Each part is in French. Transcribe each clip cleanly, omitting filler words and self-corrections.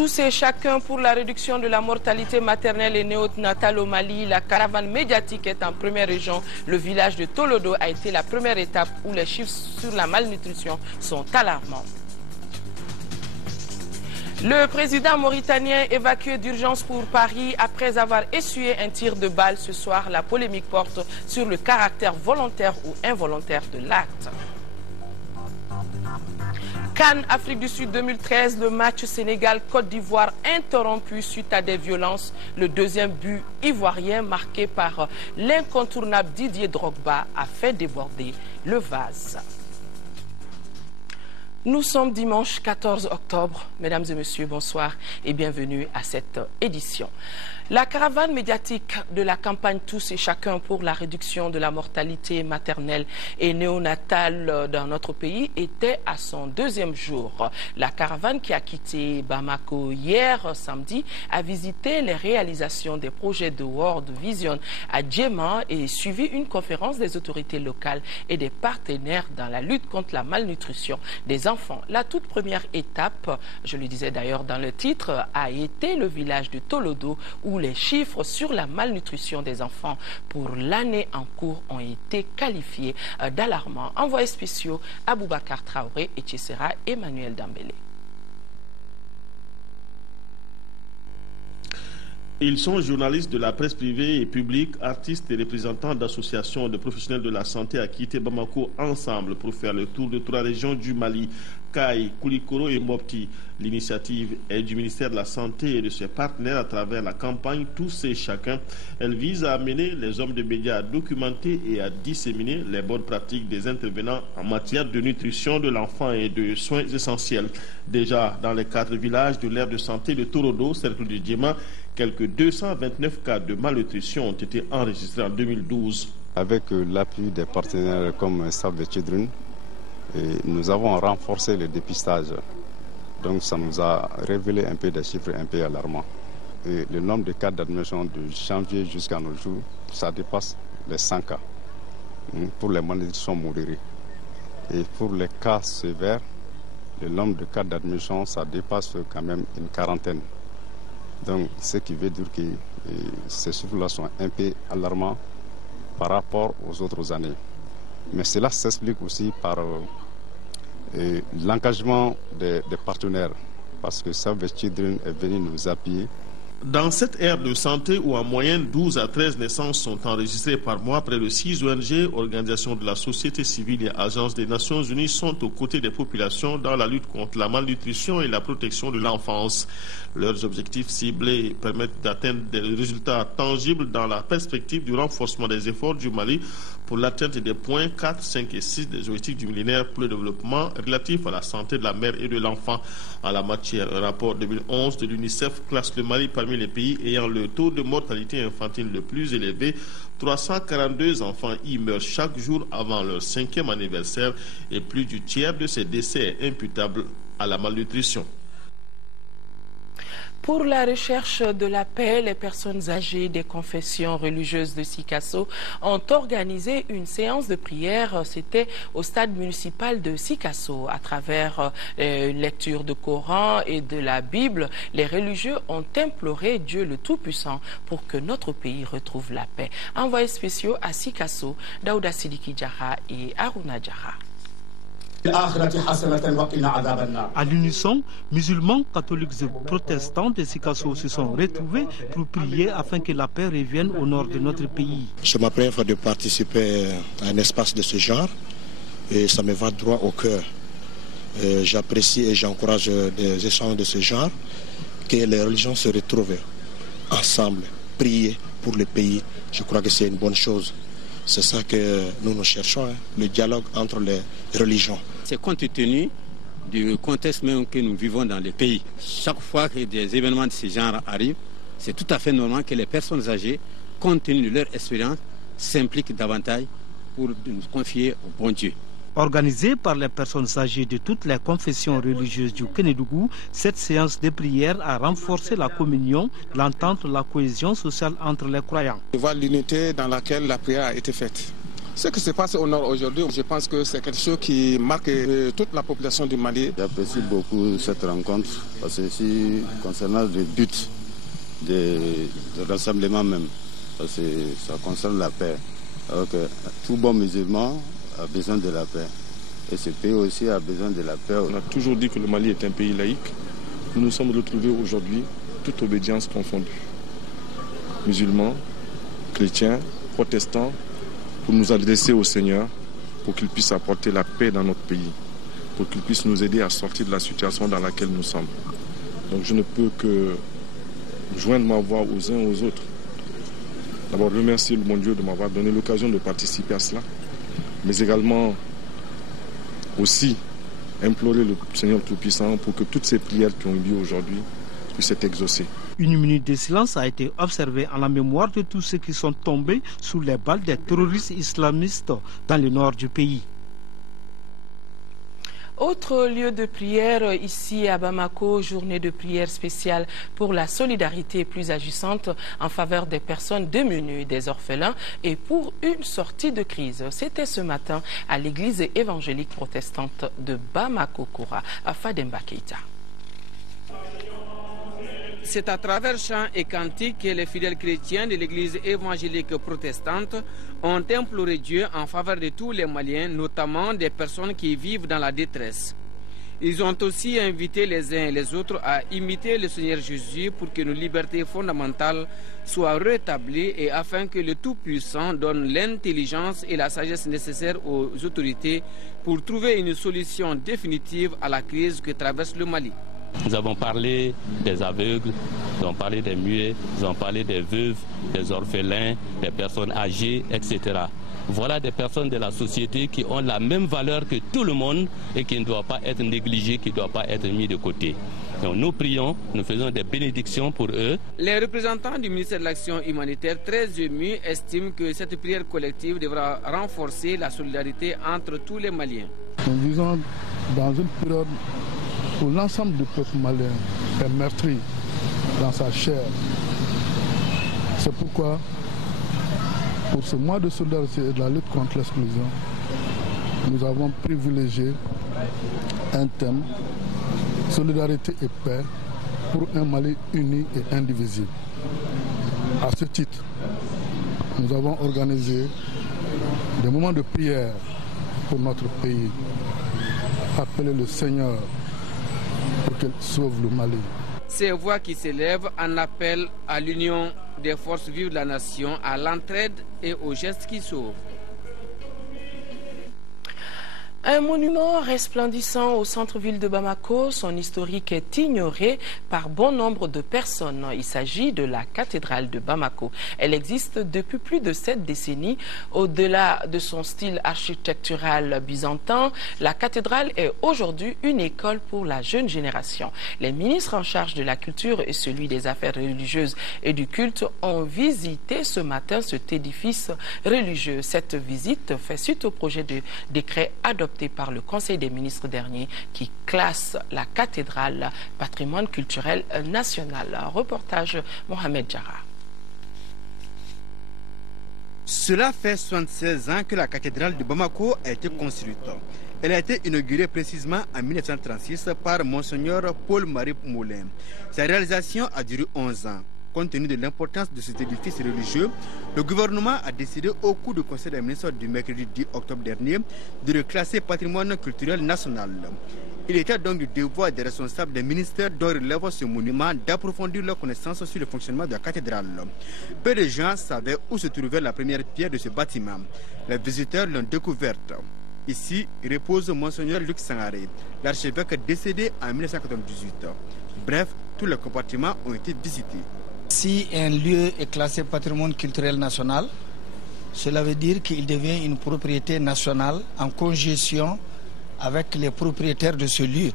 Tous et chacun pour la réduction de la mortalité maternelle et néonatale au Mali. La caravane médiatique est en première région. Le village de Tolodo a été la première étape où les chiffres sur la malnutrition sont alarmants. Le président mauritanien évacué d'urgence pour Paris après avoir essuyé un tir de balle ce soir. La polémique porte sur le caractère volontaire ou involontaire de l'acte. CAN Afrique du Sud 2013, le match Sénégal-Côte d'Ivoire interrompu suite à des violences. Le deuxième but ivoirien marqué par l'incontournable Didier Drogba a fait déborder le vase. Nous sommes dimanche 14 octobre. Mesdames et messieurs, bonsoir et bienvenue à cette édition. La caravane médiatique de la campagne Tous et chacun pour la réduction de la mortalité maternelle et néonatale dans notre pays était à son deuxième jour. La caravane qui a quitté Bamako hier samedi a visité les réalisations des projets de World Vision à Djema et suivi une conférence des autorités locales et des partenaires dans la lutte contre la malnutrition des enfants. La toute première étape, je le disais d'ailleurs dans le titre, a été le village de Tolodo où les chiffres sur la malnutrition des enfants pour l'année en cours ont été qualifiés d'alarmants. Envoyés spéciaux Aboubacar Traoré et Tchessera Emmanuel Dambélé. Ils sont journalistes de la presse privée et publique, artistes et représentants d'associations de professionnels de la santé à quitter Bamako ensemble pour faire le tour de 3 régions du Mali, Kaï, Koulikoro et Mopti. L'initiative est du ministère de la Santé et de ses partenaires à travers la campagne Tous et chacun. Elle vise à amener les hommes de médias à documenter et à disséminer les bonnes pratiques des intervenants en matière de nutrition de l'enfant et de soins essentiels. Déjà, dans les 4 villages de l'aire de santé de Tolodo, cercle de Djema, quelques 229 cas de malnutrition ont été enregistrés en 2012. Avec l'appui des partenaires comme Save the Children, nous avons renforcé le dépistage. Donc ça nous a révélé un peu des chiffres un peu alarmants. Et le nombre de cas d'admission de janvier jusqu'à nos jours, ça dépasse les 100 cas pour les malnutritions modérées. Et pour les cas sévères, le nombre de cas d'admission, ça dépasse quand même une quarantaine. Donc, ce qui veut dire que ces chiffres-là sont un peu alarmants par rapport aux autres années. Mais cela s'explique aussi par l'engagement des partenaires, parce que Save the Children est venu nous appuyer. Dans cette ère de santé où en moyenne 12 à 13 naissances sont enregistrées par mois, près de 6 ONG, organisations de la société civile et agences des Nations Unies sont aux côtés des populations dans la lutte contre la malnutrition et la protection de l'enfance. Leurs objectifs ciblés permettent d'atteindre des résultats tangibles dans la perspective du renforcement des efforts du Mali pour l'atteinte des points 4, 5 et 6 des objectifs du millénaire pour le développement relatifs à la santé de la mère et de l'enfant. En la matière, un rapport 2011 de l'UNICEF classe le Mali parmi les pays ayant le taux de mortalité infantile le plus élevé. 342 enfants y meurent chaque jour avant leur 5e anniversaire et plus du tiers de ces décès est imputable à la malnutrition. Pour la recherche de la paix, les personnes âgées des confessions religieuses de Sikasso ont organisé une séance de prière. C'était au stade municipal de Sikasso. À travers lecture de Coran et de la Bible, les religieux ont imploré Dieu le Tout-Puissant pour que notre pays retrouve la paix. Envoyés spéciaux à Sikasso, Daouda Sidiki Djara et Aruna Djara. À l'unisson, musulmans, catholiques et protestants de Sikasso se sont retrouvés pour prier afin que la paix revienne au nord de notre pays. C'est ma première fois de participer à un espace de ce genre et ça me va droit au cœur. J'apprécie et j'encourage des échanges de ce genre, que les religions se retrouvent ensemble, prier pour le pays. Je crois que c'est une bonne chose. C'est ça que nous cherchons, le dialogue entre les religions. C'est compte tenu du contexte même que nous vivons dans le pays. Chaque fois que des événements de ce genre arrivent, c'est tout à fait normal que les personnes âgées, compte tenu de leur expérience, s'impliquent davantage pour nous confier au bon Dieu. Organisée par les personnes âgées de toutes les confessions religieuses du Kénédougou, cette séance de prière a renforcé la communion, l'entente, la cohésion sociale entre les croyants. Je vois l'unité dans laquelle la prière a été faite. Ce qui se passe au nord aujourd'hui, je pense que c'est quelque chose qui marque toute la population du Mali. J'apprécie beaucoup cette rencontre parce que si concernant le but de rassemblement même, parce que ça concerne la paix. Alors que tout bon musulman a besoin de la paix. Et ce pays aussi a besoin de la paix. On a toujours dit que le Mali est un pays laïque. Nous nous sommes retrouvés aujourd'hui, toute obédience confondue. Musulmans, chrétiens, protestants, pour nous adresser au Seigneur, pour qu'il puisse apporter la paix dans notre pays, pour qu'il puisse nous aider à sortir de la situation dans laquelle nous sommes. Donc je ne peux que joindre ma voix aux uns aux autres. D'abord remercier le bon Dieu de m'avoir donné l'occasion de participer à cela, mais également aussi implorer le Seigneur Tout-Puissant pour que toutes ces prières qui ont eu lieu aujourd'hui puissent être exaucées. Une minute de silence a été observée en la mémoire de tous ceux qui sont tombés sous les balles des terroristes islamistes dans le nord du pays. Autre lieu de prière ici à Bamako, journée de prière spéciale pour la solidarité plus agissante en faveur des personnes démunies, des orphelins et pour une sortie de crise. C'était ce matin à l'église évangélique protestante de Bamako-Koura, à Fademba Keita. C'est à travers chants et cantiques que les fidèles chrétiens de l'église évangélique protestante ont imploré Dieu en faveur de tous les Maliens, notamment des personnes qui vivent dans la détresse. Ils ont aussi invité les uns et les autres à imiter le Seigneur Jésus pour que nos libertés fondamentales soient rétablies et afin que le Tout-Puissant donne l'intelligence et la sagesse nécessaires aux autorités pour trouver une solution définitive à la crise que traverse le Mali. Nous avons parlé des aveugles, nous avons parlé des muets, nous avons parlé des veuves, des orphelins, des personnes âgées, etc. Voilà des personnes de la société qui ont la même valeur que tout le monde et qui ne doivent pas être négligées, qui ne doivent pas être mis de côté. Donc nous prions, nous faisons des bénédictions pour eux. Les représentants du ministère de l'Action humanitaire, très émus, estiment que cette prière collective devra renforcer la solidarité entre tous les Maliens. Nous vivons dans une période où l'ensemble du peuple malien est meurtri dans sa chair. C'est pourquoi, pour ce mois de solidarité et de la lutte contre l'exclusion, nous avons privilégié un thème, solidarité et paix, pour un Mali uni et indivisible. À ce titre, nous avons organisé des moments de prière pour notre pays, appeler le Seigneur pour qu'il sauve le Mali. Ces voix qui s'élèvent en appel à l'union des forces vives de la nation, à l'entraide et aux gestes qui sauvent. Un monument resplendissant au centre-ville de Bamako, son historique est ignoré par bon nombre de personnes. Il s'agit de la cathédrale de Bamako. Elle existe depuis plus de 7 décennies. Au-delà de son style architectural byzantin, la cathédrale est aujourd'hui une école pour la jeune génération. Les ministres en charge de la culture et celui des affaires religieuses et du culte ont visité ce matin cet édifice religieux. Cette visite fait suite au projet de décret adopté par le Conseil des ministres dernier qui classe la cathédrale patrimoine culturel national. Reportage Mohamed Jara. Cela fait 76 ans que la cathédrale de Bamako a été construite. Elle a été inaugurée précisément en 1936 par Monseigneur Paul-Marie Moulin. Sa réalisation a duré 11 ans. Compte tenu de l'importance de cet édifice religieux, le gouvernement a décidé au cours du Conseil des ministres du mercredi 10 octobre dernier de le classer patrimoine culturel national. Il était donc du devoir des responsables des ministères dont relève ce monument d'approfondir leur connaissance sur le fonctionnement de la cathédrale. Peu de gens savaient où se trouvait la première pierre de ce bâtiment. Les visiteurs l'ont découverte. Ici repose Monseigneur Luc Sangaré, l'archevêque décédé en 1998. Bref, tous les compartiments ont été visités. Si un lieu est classé patrimoine culturel national, cela veut dire qu'il devient une propriété nationale en congestion avec les propriétaires de ce lieu.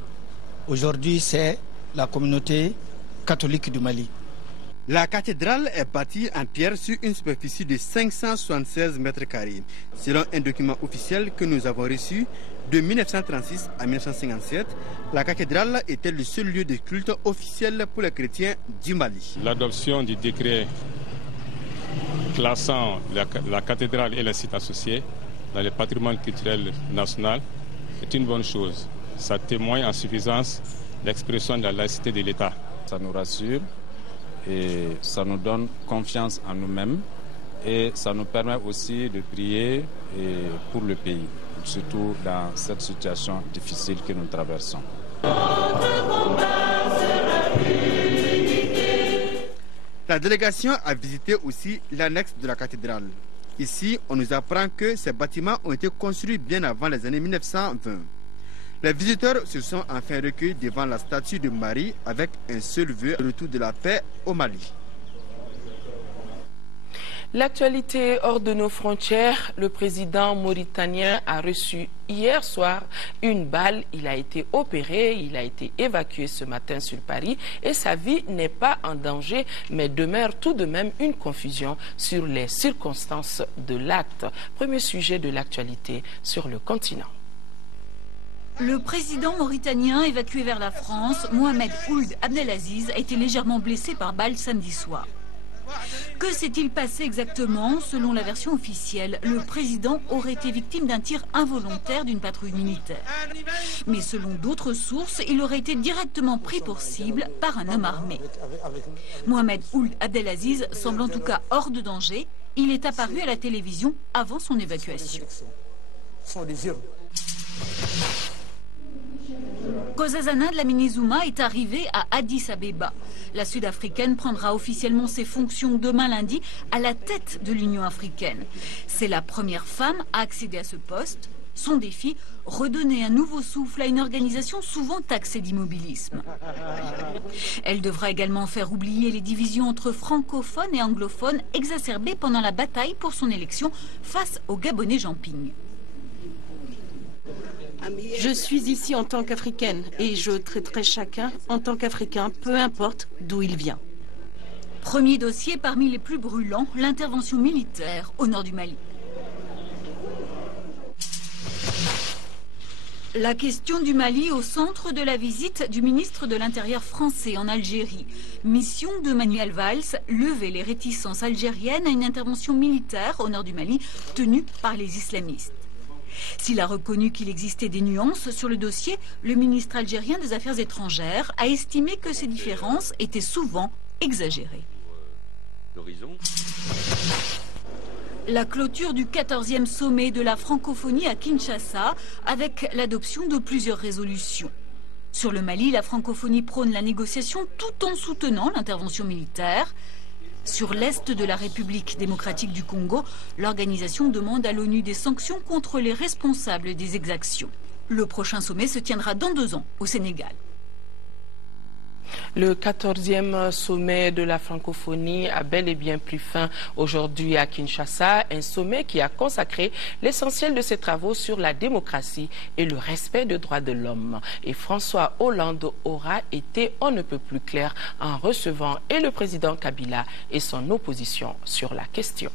Aujourd'hui, c'est la communauté catholique du Mali. La cathédrale est bâtie en pierre sur une superficie de 576 mètres carrés. Selon un document officiel que nous avons reçu, de 1936 à 1957, la cathédrale était le seul lieu de culte officiel pour les chrétiens du Mali. L'adoption du décret classant la cathédrale et les sites associés dans le patrimoine culturel national est une bonne chose. Ça témoigne en suffisance l'expression de la laïcité de l'État. Ça nous rassure et ça nous donne confiance en nous-mêmes et ça nous permet aussi de prier pour le pays, surtout dans cette situation difficile que nous traversons. La délégation a visité aussi l'annexe de la cathédrale. Ici, on nous apprend que ces bâtiments ont été construits bien avant les années 1920. Les visiteurs se sont enfin recueillis devant la statue de Marie avec un seul vœu, le retour de la paix au Mali. L'actualité hors de nos frontières, le président mauritanien a reçu hier soir une balle. Il a été opéré, il a été évacué ce matin sur Paris et sa vie n'est pas en danger, mais demeure tout de même une confusion sur les circonstances de l'acte. Premier sujet de l'actualité sur le continent. Le président mauritanien évacué vers la France, Mohamed Ould Abdelaziz, a été légèrement blessé par balle samedi soir. Que s'est-il passé exactement? Selon la version officielle, le président aurait été victime d'un tir involontaire d'une patrouille militaire. Mais selon d'autres sources, il aurait été directement pris pour cible par un homme armé. Mohamed Ould Abdelaziz semble en tout cas hors de danger. Il est apparu à la télévision avant son évacuation. Nkosazana Dlamini Zuma est arrivée à Addis Abeba. La Sud-Africaine prendra officiellement ses fonctions demain lundi à la tête de l'Union africaine. C'est la première femme à accéder à ce poste. Son défi, redonner un nouveau souffle à une organisation souvent taxée d'immobilisme. Elle devra également faire oublier les divisions entre francophones et anglophones exacerbées pendant la bataille pour son élection face au Gabonais Jean Ping. Je suis ici en tant qu'Africaine et je traiterai chacun en tant qu'Africain, peu importe d'où il vient. Premier dossier parmi les plus brûlants, l'intervention militaire au nord du Mali. La question du Mali au centre de la visite du ministre de l'Intérieur français en Algérie. Mission de Manuel Valls, lever les réticences algériennes à une intervention militaire au nord du Mali tenue par les islamistes. S'il a reconnu qu'il existait des nuances sur le dossier, le ministre algérien des Affaires étrangères a estimé que ces différences étaient souvent exagérées. La clôture du 14e sommet de la francophonie à Kinshasa avec l'adoption de plusieurs résolutions. Sur le Mali, la francophonie prône la négociation tout en soutenant l'intervention militaire. Sur l'est de la République démocratique du Congo, l'organisation demande à l'ONU des sanctions contre les responsables des exactions. Le prochain sommet se tiendra dans 2 ans au Sénégal. Le 14e sommet de la francophonie a bel et bien pris fin aujourd'hui à Kinshasa, un sommet qui a consacré l'essentiel de ses travaux sur la démocratie et le respect des droits de l'homme. Et François Hollande aura été on ne peut plus clair en recevant et le président Kabila et son opposition sur la question.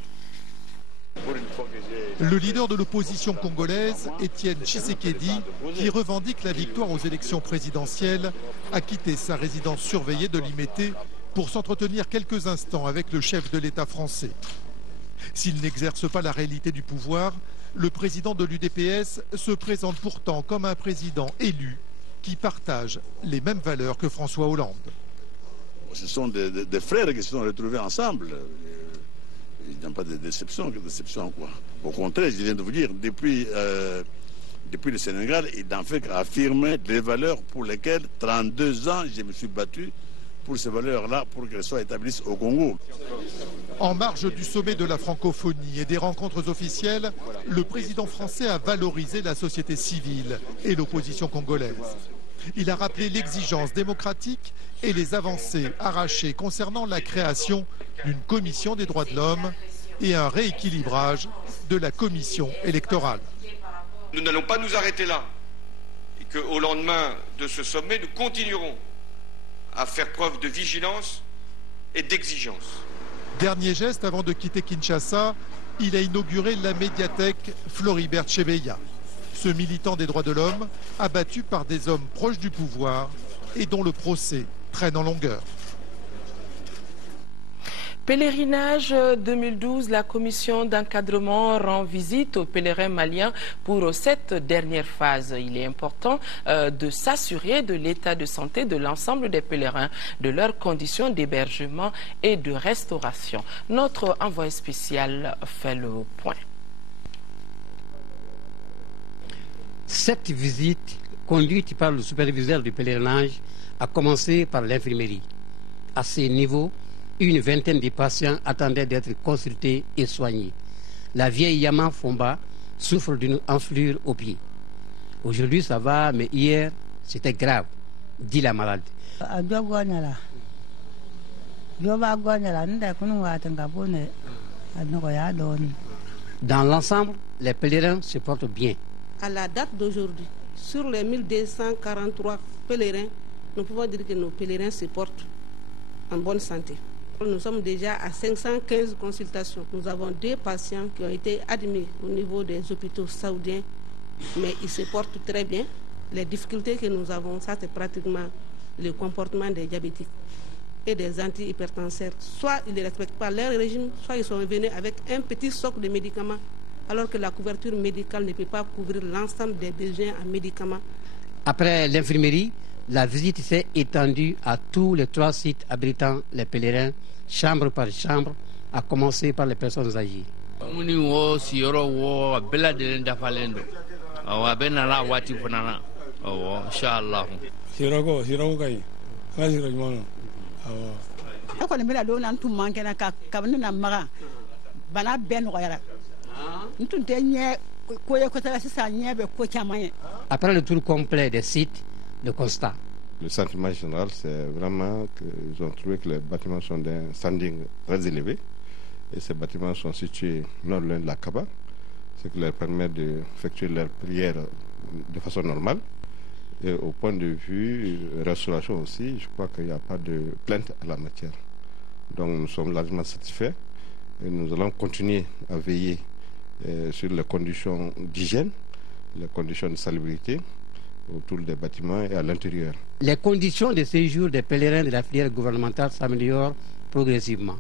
Le leader de l'opposition congolaise, Étienne Tshisekedi, qui revendique la victoire aux élections présidentielles, a quitté sa résidence surveillée de Limété pour s'entretenir quelques instants avec le chef de l'État français. S'il n'exerce pas la réalité du pouvoir, le président de l'UDPS se présente pourtant comme un président élu qui partage les mêmes valeurs que François Hollande. Ce sont des frères qui se sont retrouvés ensemble. Il n'y a pas de déception. Quoi. Au contraire, je viens de vous dire, depuis le Sénégal, il n'en fait qu'affirmer des valeurs pour lesquelles 32 ans, je me suis battu pour ces valeurs-là, pour qu'elles soient établies au Congo. En marge du sommet de la francophonie et des rencontres officielles, le président français a valorisé la société civile et l'opposition congolaise. Il a rappelé l'exigence démocratique et les avancées arrachées concernant la création d'une commission des droits de l'homme et un rééquilibrage de la commission électorale. Nous n'allons pas nous arrêter là et qu'au lendemain de ce sommet, nous continuerons à faire preuve de vigilance et d'exigence. Dernier geste avant de quitter Kinshasa, il a inauguré la médiathèque Floribert Chebeya. Ce militant des droits de l'homme, abattu par des hommes proches du pouvoir et dont le procès traîne en longueur. Pèlerinage 2012, la commission d'encadrement rend visite aux pèlerins maliens pour cette dernière phase. Il est important de s'assurer de l'état de santé de l'ensemble des pèlerins, de leurs conditions d'hébergement et de restauration. Notre envoyé spécial fait le point. Cette visite, conduite par le superviseur du pèlerinage, a commencé par l'infirmerie. À ce niveau, une vingtaine de patients attendaient d'être consultés et soignés. La vieille Yama Fomba souffre d'une enflure au pied. Aujourd'hui, ça va, mais hier, c'était grave, dit la malade. Dans l'ensemble, les pèlerins se portent bien. À la date d'aujourd'hui, sur les 1243 pèlerins, nous pouvons dire que nos pèlerins se portent en bonne santé. Nous sommes déjà à 515 consultations. Nous avons 2 patients qui ont été admis au niveau des hôpitaux saoudiens, mais ils se portent très bien. Les difficultés que nous avons, ça c'est pratiquement le comportement des diabétiques et des antihypertenseurs. Soit ils ne respectent pas leur régime, soit ils sont venus avec un petit stock de médicaments, alors que la couverture médicale ne peut pas couvrir l'ensemble des besoins en médicaments. Après l'infirmerie, la visite s'est étendue à tous les 3 sites abritant les pèlerins, chambre par chambre, à commencer par les personnes âgées. Après le tour complet des sites, le constat. Le sentiment général, c'est vraiment qu'ils ont trouvé que les bâtiments sont d'un standing très élevé. Et ces bâtiments sont situés non loin de la Kaaba, ce qui leur permet d'effectuer leurs prières de façon normale. Et au point de vue restauration aussi, je crois qu'il n'y a pas de plainte à la matière. Donc nous sommes largement satisfaits et nous allons continuer à veiller sur les conditions d'hygiène, les conditions de salubrité autour des bâtiments et à l'intérieur. Les conditions de séjour des pèlerins de la filière gouvernementale s'améliorent progressivement.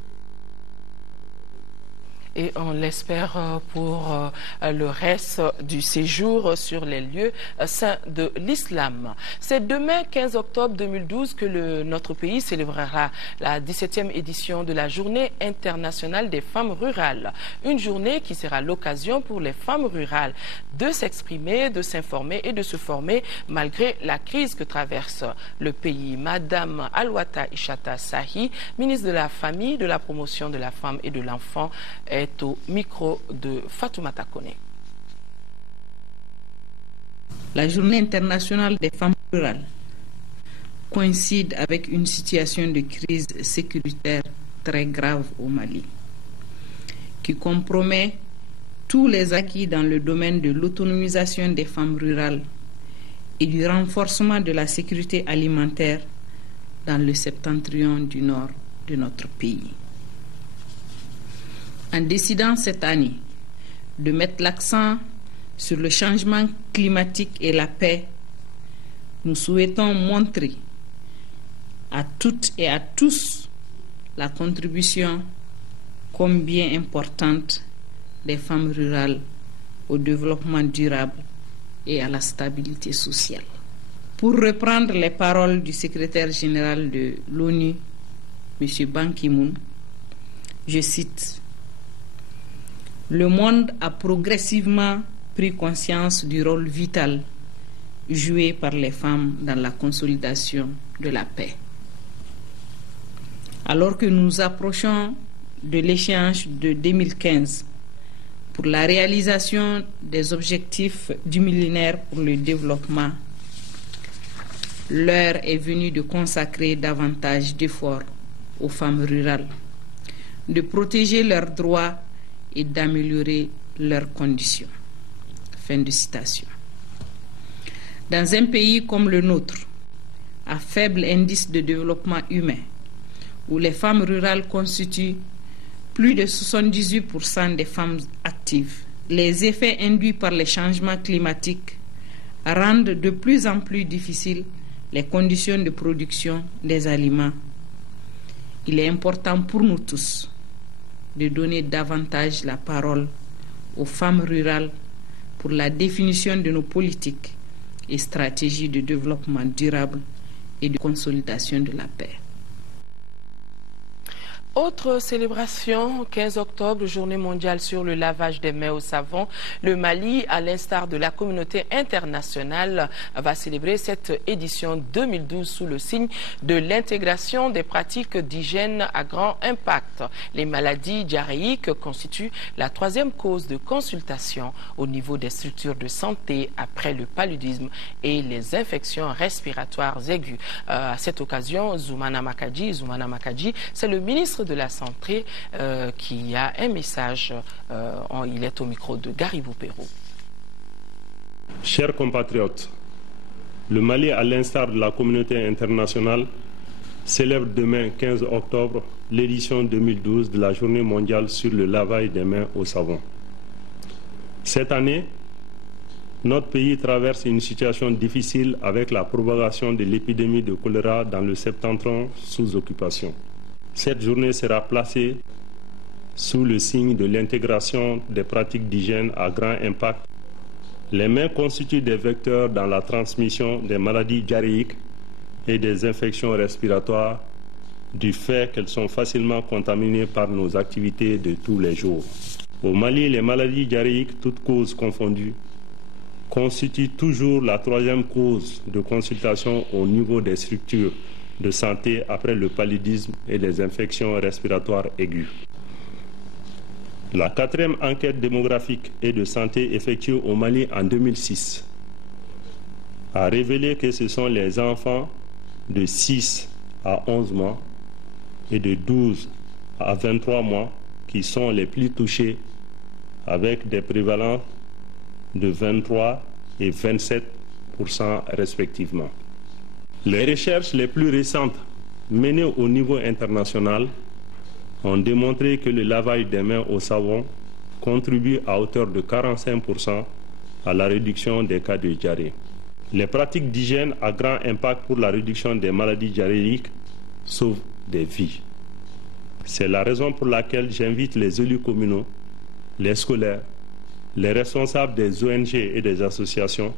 Et on l'espère pour le reste du séjour sur les lieux saints de l'islam. C'est demain, 15 octobre 2012, que notre pays célébrera la 17e édition de la Journée internationale des femmes rurales. Une journée qui sera l'occasion pour les femmes rurales de s'exprimer, de s'informer et de se former malgré la crise que traverse le pays. Madame Alwata Ishata Sahi, ministre de la Famille, de la Promotion de la Femme et de l'Enfant, est au micro de Fatoumata Kone. La Journée internationale des femmes rurales coïncide avec une situation de crise sécuritaire très grave au Mali, qui compromet tous les acquis dans le domaine de l'autonomisation des femmes rurales et du renforcement de la sécurité alimentaire dans le septentrion du nord de notre pays. En décidant cette année de mettre l'accent sur le changement climatique et la paix, nous souhaitons montrer à toutes et à tous la contribution combien importante des femmes rurales au développement durable et à la stabilité sociale. Pour reprendre les paroles du secrétaire général de l'ONU, M. Ban Ki-moon, je cite: le monde a progressivement pris conscience du rôle vital joué par les femmes dans la consolidation de la paix. Alors que nous approchons de l'échéance de 2015 pour la réalisation des objectifs du millénaire pour le développement, l'heure est venue de consacrer davantage d'efforts aux femmes rurales, de protéger leurs droits et d'améliorer leurs conditions. Fin de citation. Dans un pays comme le nôtre, à faible indice de développement humain, où les femmes rurales constituent plus de 78% des femmes actives, les effets induits par les changements climatiques rendent de plus en plus difficiles les conditions de production des aliments. Il est important pour nous tous de donner davantage la parole aux femmes rurales pour la définition de nos politiques et stratégies de développement durable et de consolidation de la paix. Autre célébration, 15 octobre, journée mondiale sur le lavage des mains au savon. Le Mali, à l'instar de la communauté internationale, va célébrer cette édition 2012 sous le signe de l'intégration des pratiques d'hygiène à grand impact. Les maladies diarrhéiques constituent la 3e cause de consultation au niveau des structures de santé après le paludisme et les infections respiratoires aiguës. À cette occasion, Zoumana Makadji, c'est le ministre de la Santé qui a un message. Il est au micro de Garibou Perrault. Chers compatriotes, le Mali, à l'instar de la communauté internationale, célèbre demain 15 octobre l'édition 2012 de la Journée mondiale sur le lavage des mains au savon. Cette année, notre pays traverse une situation difficile avec la propagation de l'épidémie de choléra dans le septentrion sous occupation. Cette journée sera placée sous le signe de l'intégration des pratiques d'hygiène à grand impact. Les mains constituent des vecteurs dans la transmission des maladies diarrhéiques et des infections respiratoires du fait qu'elles sont facilement contaminées par nos activités de tous les jours. Au Mali, les maladies diarrhéiques, toutes causes confondues, constituent toujours la 3e cause de consultation au niveau des structures de santé après le paludisme et les infections respiratoires aiguës. La 4e enquête démographique et de santé effectuée au Mali en 2006 a révélé que ce sont les enfants de 6 à 11 mois et de 12 à 23 mois qui sont les plus touchés, avec des prévalences de 23 et 27% respectivement. Les recherches les plus récentes menées au niveau international ont démontré que le lavage des mains au savon contribue à hauteur de 45% à la réduction des cas de diarrhée. Les pratiques d'hygiène à grand impact pour la réduction des maladies diarrhéiques sauvent des vies. C'est la raison pour laquelle j'invite les élus communaux, les scolaires, les responsables des ONG et des associations,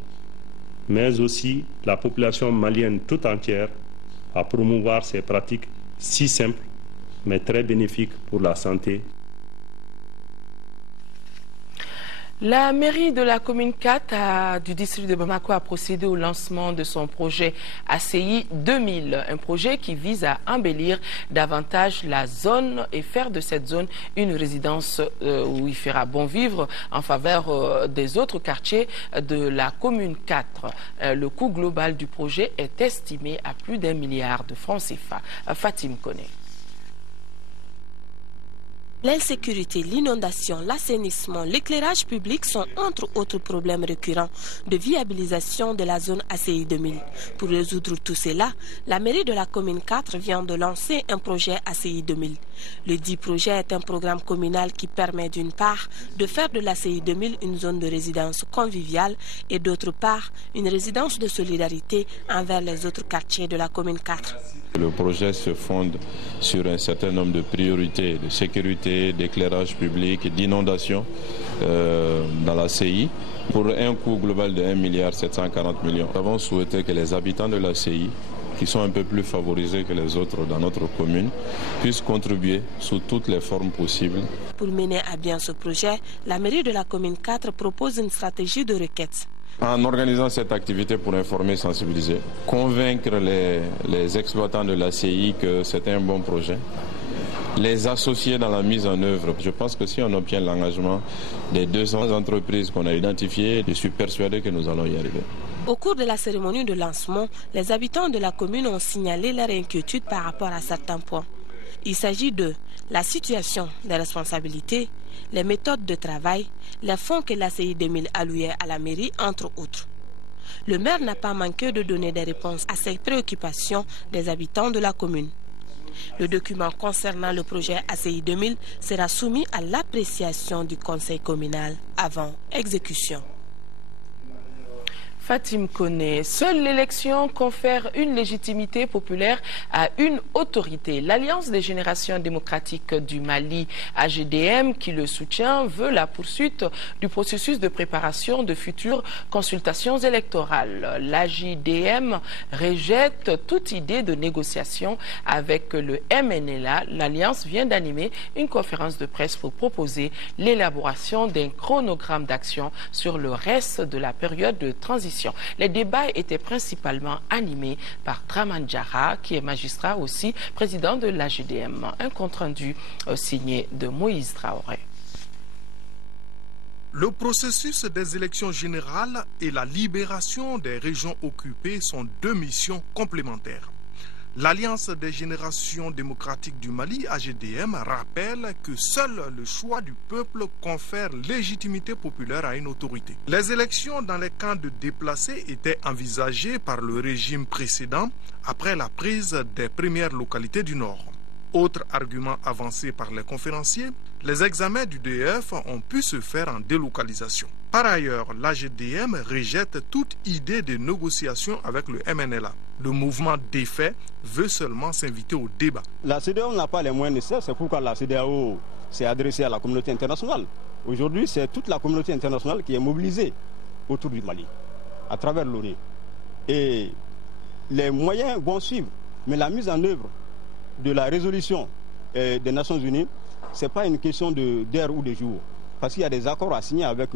mais aussi la population malienne tout entière à promouvoir ces pratiques si simples mais très bénéfiques pour la santé. La mairie de la commune 4 du district de Bamako a procédé au lancement de son projet ACI 2000, un projet qui vise à embellir davantage la zone et faire de cette zone une résidence où il fera bon vivre en faveur des autres quartiers de la commune 4. Le coût global du projet est estimé à plus d'1 milliard de francs CFA. Fatim Kone. L'insécurité, l'inondation, l'assainissement, l'éclairage public sont entre autres problèmes récurrents de viabilisation de la zone ACI 2000. Pour résoudre tout cela, la mairie de la commune 4 vient de lancer un projet ACI 2000. Le dit projet est un programme communal qui permet d'une part de faire de l'ACI 2000 une zone de résidence conviviale et d'autre part une résidence de solidarité envers les autres quartiers de la commune 4. Le projet se fonde sur un certain nombre de priorités de sécurité, d'éclairage public et d'inondation dans la CI pour un coût global de 1,740 milliard. Nous avons souhaité que les habitants de la CI, qui sont un peu plus favorisés que les autres dans notre commune, puissent contribuer sous toutes les formes possibles. Pour mener à bien ce projet, la mairie de la commune 4 propose une stratégie de requête. En organisant cette activité pour informer, sensibiliser, convaincre les exploitants de la CI que c'est un bon projet, les associer dans la mise en œuvre. Je pense que si on obtient l'engagement des 200 entreprises qu'on a identifiées, je suis persuadé que nous allons y arriver. Au cours de la cérémonie de lancement, les habitants de la commune ont signalé leur inquiétude par rapport à certains points. Il s'agit de la situation des responsabilités, les méthodes de travail, les fonds que l'ACI 2000 allouait à la mairie, entre autres. Le maire n'a pas manqué de donner des réponses à ces préoccupations des habitants de la commune. Le document concernant le projet ACI 2000 sera soumis à l'appréciation du conseil communal avant exécution. Fatim Koné. Seule l'élection confère une légitimité populaire à une autorité. L'Alliance des générations démocratiques du Mali, AGDM, qui le soutient, veut la poursuite du processus de préparation de futures consultations électorales. L'AGDM rejette toute idée de négociation avec le MNLA. L'Alliance vient d'animer une conférence de presse pour proposer l'élaboration d'un chronogramme d'action sur le reste de la période de transition. Les débats étaient principalement animés par Draman Diarra, qui est magistrat aussi, président de l'AGDM. Un compte-rendu signé de Moïse Traoré. Le processus des élections générales et la libération des régions occupées sont deux missions complémentaires. L'Alliance des générations démocratiques du Mali, AGDM, rappelle que seul le choix du peuple confère légitimité populaire à une autorité. Les élections dans les camps de déplacés étaient envisagées par le régime précédent après la prise des premières localités du Nord. Autre argument avancé par les conférenciers, les examens du DEF ont pu se faire en délocalisation. Par ailleurs, l'AGDM rejette toute idée de négociation avec le MNLA. Le mouvement défait veut seulement s'inviter au débat. La CEDEAO n'a pas les moyens nécessaires, c'est pourquoi la CEDEAO s'est adressée à la communauté internationale. Aujourd'hui, c'est toute la communauté internationale qui est mobilisée autour du Mali, à travers l'ONU. Et les moyens vont suivre, mais la mise en œuvre de la résolution des Nations Unies, ce n'est pas une question d'heure ou de jour, parce qu'il y a des accords à signer avec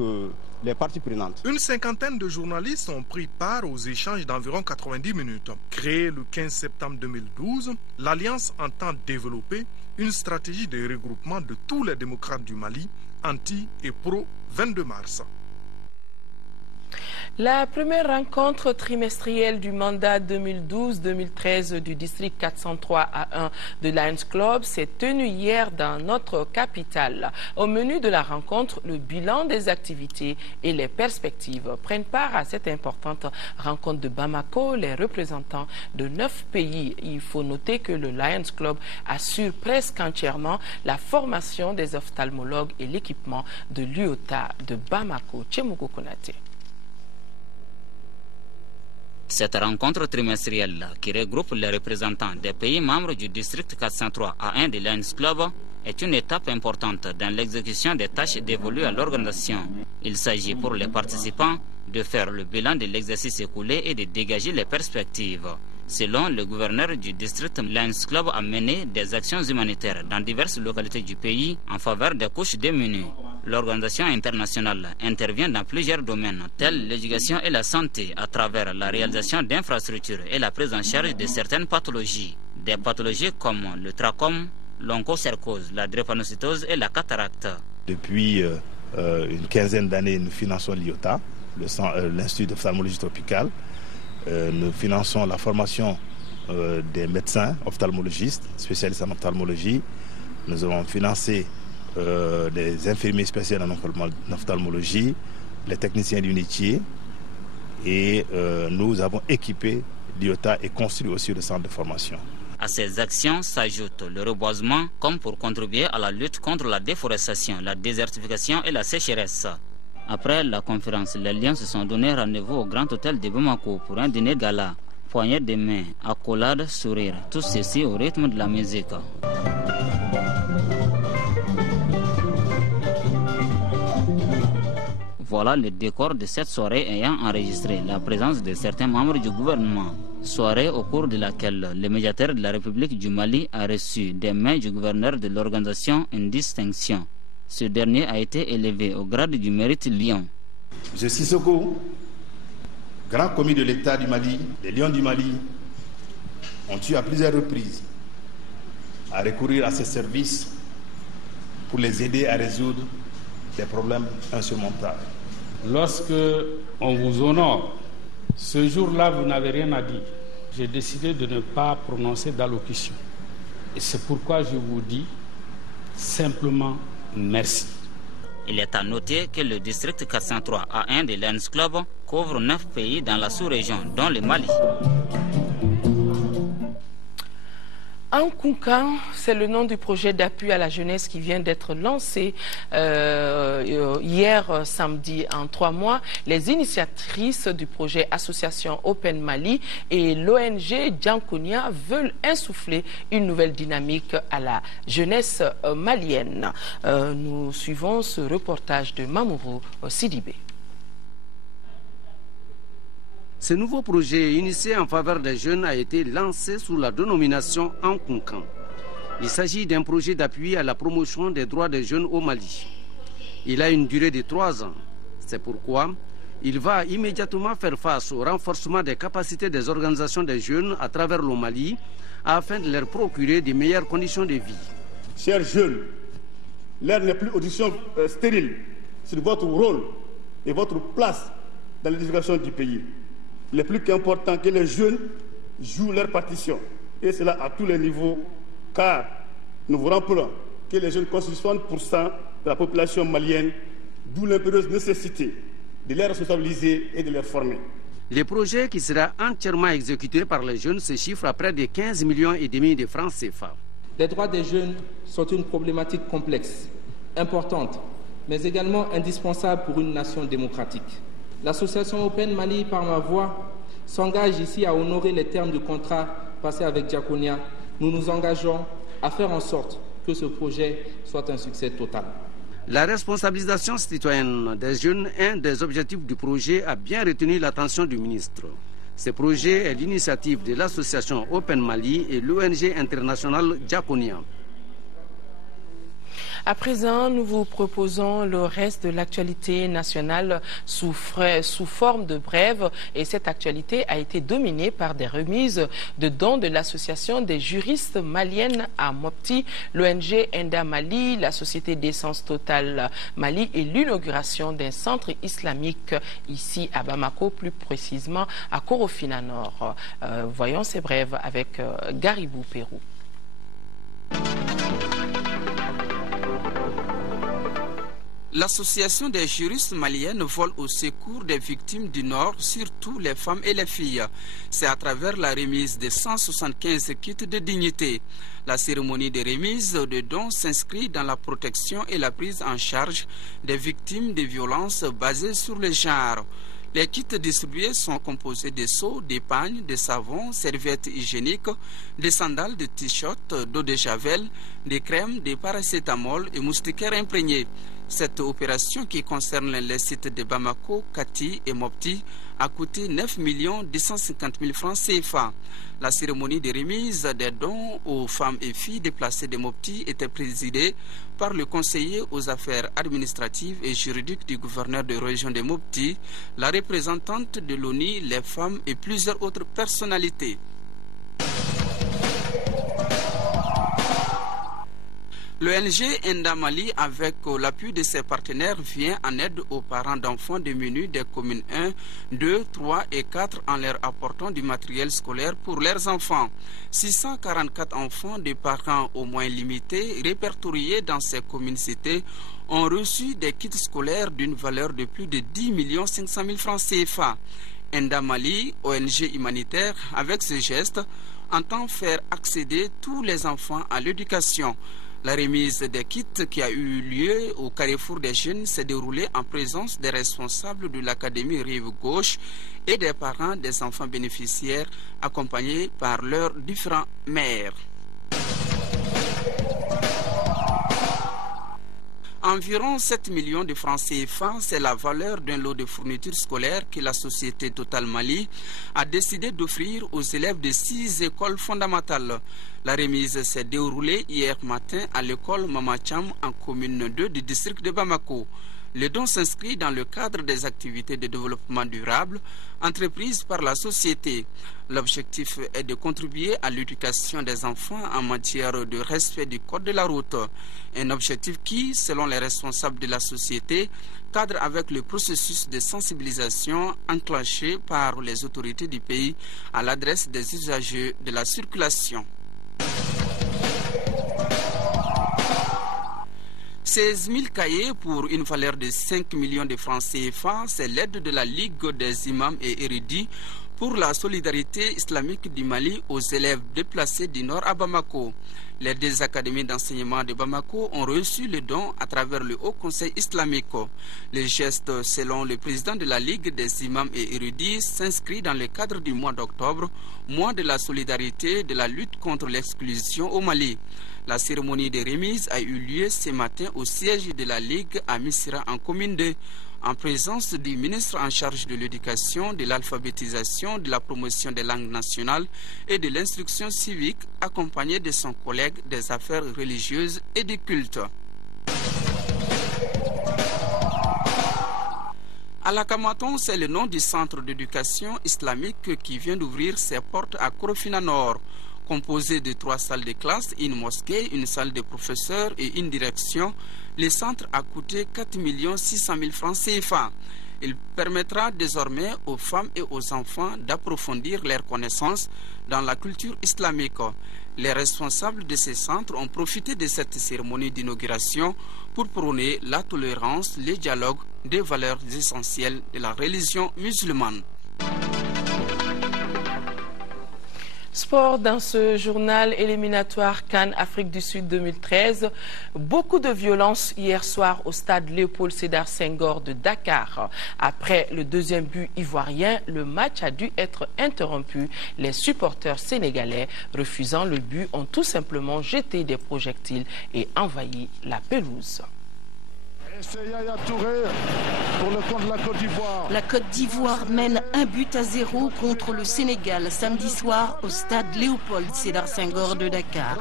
les parties prenantes. Une cinquantaine de journalistes ont pris part aux échanges d'environ 90 minutes. Créée le 15 septembre 2012, l'Alliance entend développer une stratégie de regroupement de tous les démocrates du Mali, anti et pro 22 mars. La première rencontre trimestrielle du mandat 2012-2013 du district 403A1 de Lions Club s'est tenue hier dans notre capitale. Au menu de la rencontre, le bilan des activités et les perspectives. Prennent part à cette importante rencontre de Bamako les représentants de 9 pays. Il faut noter que le Lions Club assure presque entièrement la formation des ophtalmologues et l'équipement de l'UOTA de Bamako. Tchemogo Konate. Cette rencontre trimestrielle qui regroupe les représentants des pays membres du district 403A1 de Lions Club est une étape importante dans l'exécution des tâches dévolues à l'organisation. Il s'agit pour les participants de faire le bilan de l'exercice écoulé et de dégager les perspectives. Selon le gouverneur du district, Lions Club a mené des actions humanitaires dans diverses localités du pays en faveur des couches démunies. L'organisation internationale intervient dans plusieurs domaines, tels l'éducation et la santé, à travers la réalisation d'infrastructures et la prise en charge de certaines pathologies. Des pathologies comme le trachome, l'onchocercose, la drépanocytose et la cataracte. Depuis une quinzaine d'années, nous finançons l'IOTA, l'Institut d'ophtalmologie tropicale. Nous finançons la formation des médecins ophtalmologistes, spécialistes en ophtalmologie. Nous avons financé des infirmiers spécialisés en ophtalmologie, les techniciens d'unité, et nous avons équipé l'IOTA et construit aussi le centre de formation. À ces actions s'ajoute le reboisement comme pour contribuer à la lutte contre la déforestation, la désertification et la sécheresse. Après la conférence, les Lions se sont donné rendez-vous au Grand Hôtel de Bamako pour un dîner gala. Poignée de main, accolade, sourire, tout ceci au rythme de la musique. Voilà le décor de cette soirée ayant enregistré la présence de certains membres du gouvernement. Soirée au cours de laquelle le médiateur de la République du Mali a reçu des mains du gouverneur de l'organisation une distinction. Ce dernier a été élevé au grade du mérite Lion. M. Sissoko, grand commis de l'État du Mali, les Lions du Mali, ont eu à plusieurs reprises à recourir à ces services pour les aider à résoudre des problèmes insurmontables. Lorsque on vous honore, ce jour-là, vous n'avez rien à dire. J'ai décidé de ne pas prononcer d'allocution. Et c'est pourquoi je vous dis simplement merci. Il est à noter que le district 403A1 de Lions Club couvre 9 pays dans la sous-région, dont le Mali. Ankunkan, c'est le nom du projet d'appui à la jeunesse qui vient d'être lancé hier samedi en 3 mois. Les initiatrices du projet Association Open Mali et l'ONG Diankonia veulent insuffler une nouvelle dynamique à la jeunesse malienne. Nous suivons ce reportage de Mamourou Sidibé. Ce nouveau projet initié en faveur des jeunes a été lancé sous la dénomination Ankunkan. Il s'agit d'un projet d'appui à la promotion des droits des jeunes au Mali. Il a une durée de 3 ans. C'est pourquoi il va immédiatement faire face au renforcement des capacités des organisations des jeunes à travers le Mali afin de leur procurer de meilleures conditions de vie. Chers jeunes, l'heure n'est plus audition stérile sur votre rôle et votre place dans l'éducation du pays. Il est plus qu'important que les jeunes jouent leur partition, et cela à tous les niveaux, car nous vous rappelons que les jeunes constituent 60% de la population malienne, d'où l'impérieuse nécessité de les responsabiliser et de les former. Le projet qui sera entièrement exécuté par les jeunes se chiffre à près de 15,5 millions de francs CFA. Les droits des jeunes sont une problématique complexe, importante, mais également indispensable pour une nation démocratique. L'association Open Mali, par ma voix, s'engage ici à honorer les termes du contrat passé avec Diankonia. Nous nous engageons à faire en sorte que ce projet soit un succès total. La responsabilisation citoyenne des jeunes, un des objectifs du projet, a bien retenu l'attention du ministre. Ce projet est l'initiative de l'association Open Mali et l'ONG internationale Diankonia. À présent, nous vous proposons le reste de l'actualité nationale sous forme de brève. Et cette actualité a été dominée par des remises de dons de l'association des juristes maliennes à Mopti, l'ONG Enda Mali, la société d'essence Total Mali et l'inauguration d'un centre islamique ici à Bamako, plus précisément à Korofina Nord. Voyons ces brèves avec Garibou Pérou. L'association des juristes maliennes vole au secours des victimes du Nord, surtout les femmes et les filles. C'est à travers la remise de 175 kits de dignité. La cérémonie de remise de dons s'inscrit dans la protection et la prise en charge des victimes de violences basées sur le genre. Les kits distribués sont composés de seaux, d'épargne, de savons, serviettes hygiéniques, de sandales, de t-shirts, d'eau de javel, de crèmes, de paracétamol et moustiquaires imprégnés. Cette opération qui concerne les sites de Bamako, Kati et Mopti a coûté 9 250 000 francs CFA. La cérémonie de remise des dons aux femmes et filles déplacées de Mopti était présidée par le conseiller aux affaires administratives et juridiques du gouverneur de région de Mopti, la représentante de l'ONU, les femmes et plusieurs autres personnalités. L'ONG Enda Mali, avec l'appui de ses partenaires, vient en aide aux parents d'enfants démunis des communes 1, 2, 3 et 4 en leur apportant du matériel scolaire pour leurs enfants. 644 enfants de parents au moins limités, répertoriés dans ces communes-cités, ont reçu des kits scolaires d'une valeur de plus de 10 500 000 francs CFA. Enda Mali, ONG humanitaire, avec ce geste, entend faire accéder tous les enfants à l'éducation. La remise des kits qui a eu lieu au Carrefour des Jeunes s'est déroulée en présence des responsables de l'Académie Rive Gauche et des parents des enfants bénéficiaires accompagnés par leurs différents maires. Environ 7 millions de francs CFA, c'est la valeur d'un lot de fournitures scolaires que la société Total Mali a décidé d'offrir aux élèves de 6 écoles fondamentales. La remise s'est déroulée hier matin à l'école Mamacham en commune 2 du district de Bamako. Le don s'inscrit dans le cadre des activités de développement durable entreprises par la société. L'objectif est de contribuer à l'éducation des enfants en matière de respect du code de la route. Un objectif qui, selon les responsables de la société, cadre avec le processus de sensibilisation enclenché par les autorités du pays à l'adresse des usagers de la circulation. 16 000 cahiers pour une valeur de 5 millions de francs CFA, c'est l'aide de la Ligue des imams et érudits pour la solidarité islamique du Mali aux élèves déplacés du Nord à Bamako. Les deux académies d'enseignement de Bamako ont reçu le don à travers le Haut Conseil islamique. Le geste, selon le président de la Ligue des imams et érudits, s'inscrit dans le cadre du mois d'octobre, mois de la solidarité de la lutte contre l'exclusion au Mali. La cérémonie de remise a eu lieu ce matin au siège de la Ligue à Missira en commune 2, en présence du ministre en charge de l'éducation, de l'alphabétisation, de la promotion des langues nationales et de l'instruction civique, accompagné de son collègue des affaires religieuses et du culte. Al-Akamaton, c'est le nom du centre d'éducation islamique qui vient d'ouvrir ses portes à Korofina Nord. Composé de 3 salles de classe, une mosquée, une salle de professeurs et une direction, le centre a coûté 4 600 000 francs CFA. Il permettra désormais aux femmes et aux enfants d'approfondir leurs connaissances dans la culture islamique. Les responsables de ces centres ont profité de cette cérémonie d'inauguration pour prôner la tolérance, le dialogue, des valeurs essentielles de la religion musulmane. Sport dans ce journal éliminatoire CAN Afrique du Sud 2013. Beaucoup de violence hier soir au stade Léopold Sédar Senghor de Dakar. Après le deuxième but ivoirien, le match a dû être interrompu. Les supporters sénégalais, refusant le but, ont tout simplement jeté des projectiles et envahi la pelouse. C'est Yaya Touré pour le compte de la Côte d'Ivoire. La Côte d'Ivoire mène 1-0 contre le Sénégal samedi soir au stade Léopold Sédar Senghor de Dakar.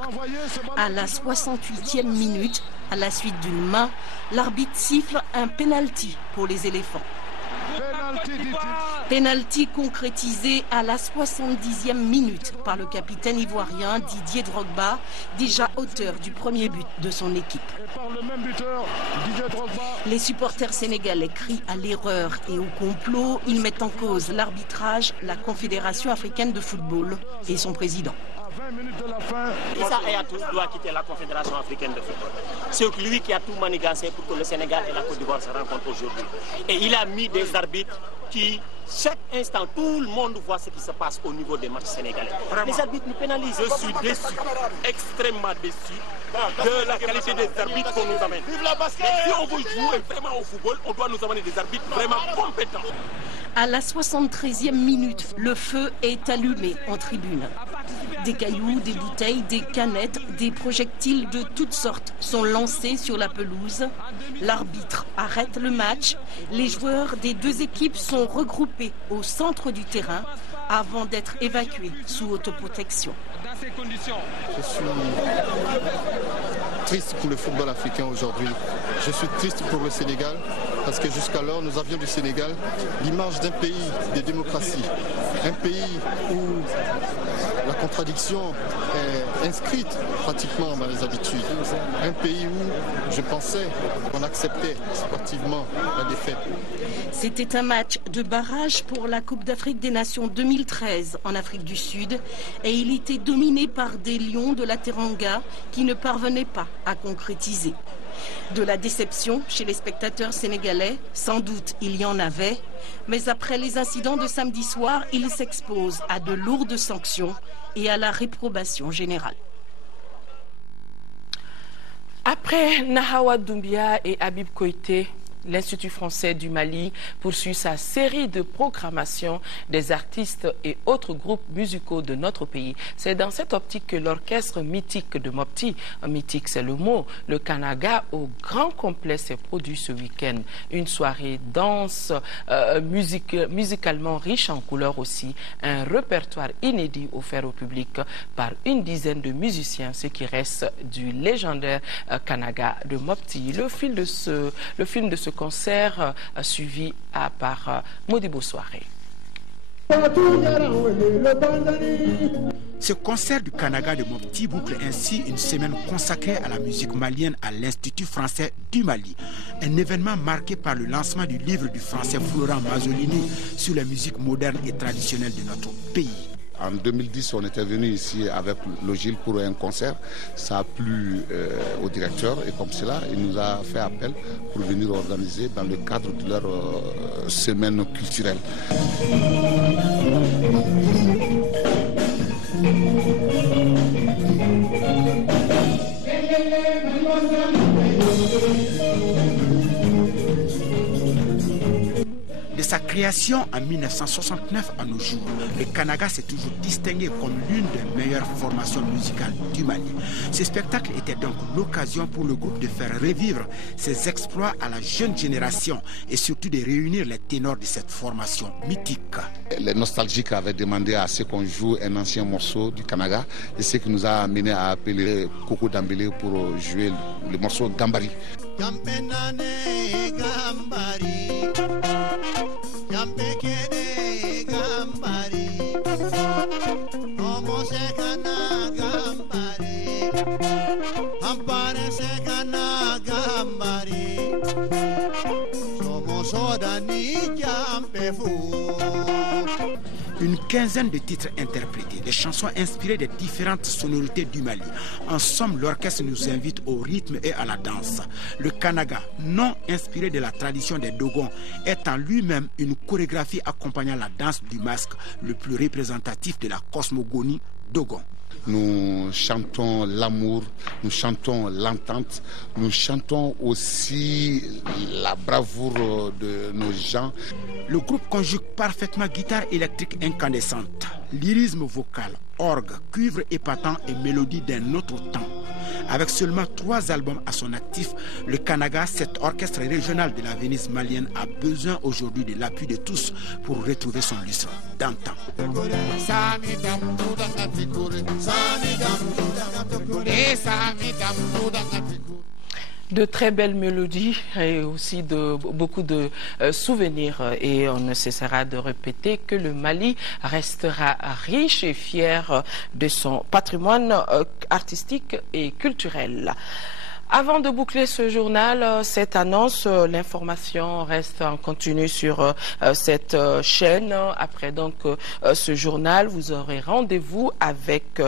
À la 68e minute, à la suite d'une main, l'arbitre siffle un penalty pour les éléphants. Penalty concrétisé à la 70e minute par le capitaine ivoirien Didier Drogba, déjà auteur du premier but de son équipe. Les supporters sénégalais crient à l'erreur et au complot. Ils mettent en cause l'arbitrage, la Confédération africaine de football et son président. Issa Hayatou doit quitter la Confédération africaine de football. C'est lui qui a tout manigancé pour que le Sénégal et la Côte d'Ivoire se rencontrent aujourd'hui. Et il a mis des arbitres qui, chaque instant, tout le monde voit ce qui se passe au niveau des matchs sénégalais. Vraiment. Les arbitres nous pénalisent. Je suis déçu, extrêmement déçu de la qualité des arbitres qu'on nous amène. Si on veut jouer vraiment au football, on doit nous amener des arbitres vraiment compétents. À la 73e minute, le feu est allumé en tribune. Des cailloux, des bouteilles, des canettes, des projectiles de toutes sortes sont lancés sur la pelouse. L'arbitre arrête le match. Les joueurs des deux équipes sont regroupés au centre du terrain avant d'être évacués sous autoprotection. Dans ces conditions, je suis triste pour le football africain aujourd'hui. Je suis triste pour le Sénégal parce que jusqu'alors nous avions du Sénégal l'image d'un pays de démocratie, un pays où la contradiction est inscrite pratiquement dans les habitudes, un pays où je pensais qu'on acceptait sportivement la défaite. C'était un match de barrage pour la Coupe d'Afrique des Nations 2013 en Afrique du Sud et il était dominé par des lions de la Teranga qui ne parvenaient pas à concrétiser. De la déception chez les spectateurs sénégalais, sans doute il y en avait, mais après les incidents de samedi soir, ils s'exposent à de lourdes sanctions et à la réprobation générale. Après Nahawa Doumbia et Habib Koïté, l'Institut français du Mali poursuit sa série de programmation des artistes et autres groupes musicaux de notre pays. C'est dans cette optique que l'orchestre mythique de Mopti, mythique c'est le mot, le Kanaga au grand complet s'est produit ce week-end. Une soirée dense, musicalement riche en couleurs aussi, un répertoire inédit offert au public par une dizaine de musiciens, ce qui reste du légendaire Kanaga de Mopti. Le film de ce concert suivi par Modibo Soirée. Ce concert du Kanaga de Mopti boucle ainsi une semaine consacrée à la musique malienne à l'Institut français du Mali. Un événement marqué par le lancement du livre du français Florent Mazzolini sur les musiques modernes et traditionnelles de notre pays. En 2010, on était venu ici avec Logil pour un concert. Ça a plu au directeur et comme cela, il nous a fait appel pour venir organiser dans le cadre de leur semaine culturelle. De sa création en 1969 à nos jours, le Kanaga s'est toujours distingué comme l'une des meilleures formations musicales du Mali. Ce spectacle était donc l'occasion pour le groupe de faire revivre ses exploits à la jeune génération et surtout de réunir les ténors de cette formation mythique. Les nostalgiques avaient demandé à ce qu'on joue un ancien morceau du Kanaga et ce qui nous a amené à appeler Coco Dambélé pour jouer le morceau Gambari. Une quinzaine de titres interprétés, des chansons inspirées des différentes sonorités du Mali. En somme, l'orchestre nous invite au rythme et à la danse. Le Kanaga, non inspiré de la tradition des Dogons, est en lui-même une chorégraphie accompagnant la danse du masque, le plus représentatif de la cosmogonie Dogon. Nous chantons l'amour, nous chantons l'entente, nous chantons aussi la bravoure de nos gens. Le groupe conjugue parfaitement guitare électrique incandescente, lyrisme vocal, orgue, cuivre épatant et mélodie d'un autre temps. Avec seulement 3 albums à son actif, le Kanaga, cet orchestre régional de la Venise malienne, a besoin aujourd'hui de l'appui de tous pour retrouver son lustre d'antan. De très belles mélodies et aussi de beaucoup de souvenirs. Et on ne cessera de répéter que le Mali restera riche et fier de son patrimoine artistique et culturel. Avant de boucler ce journal, cette annonce, l'information reste en continu sur cette chaîne. Après donc ce journal, vous aurez rendez-vous avec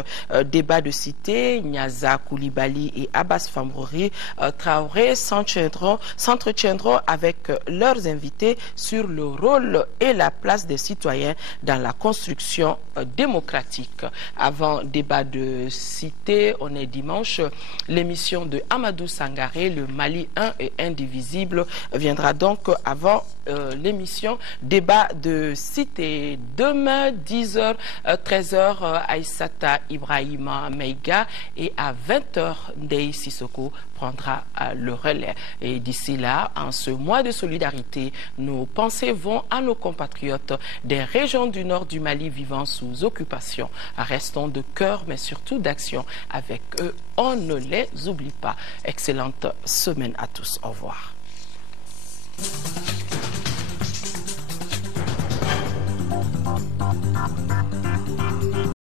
Débat de Cité. Niaza Koulibaly et Abbas Famrouri Traoré s'entretiendront avec leurs invités sur le rôle et la place des citoyens dans la construction démocratique. Avant Débat de Cité, on est dimanche, l'émission de Amadou Sangaré, le Mali 1 et indivisible, viendra donc avant l'émission Débat de Cité. Demain, 10h, 13h, Aïssata Ibrahima Meiga et à 20h, Ndei Sissoko prendra le relais. Et d'ici là, en ce mois de solidarité, nos pensées vont à nos compatriotes des régions du nord du Mali vivant sous occupation. Restons de cœur, mais surtout d'action avec eux. On ne les oublie pas. Excellente semaine à tous. Au revoir.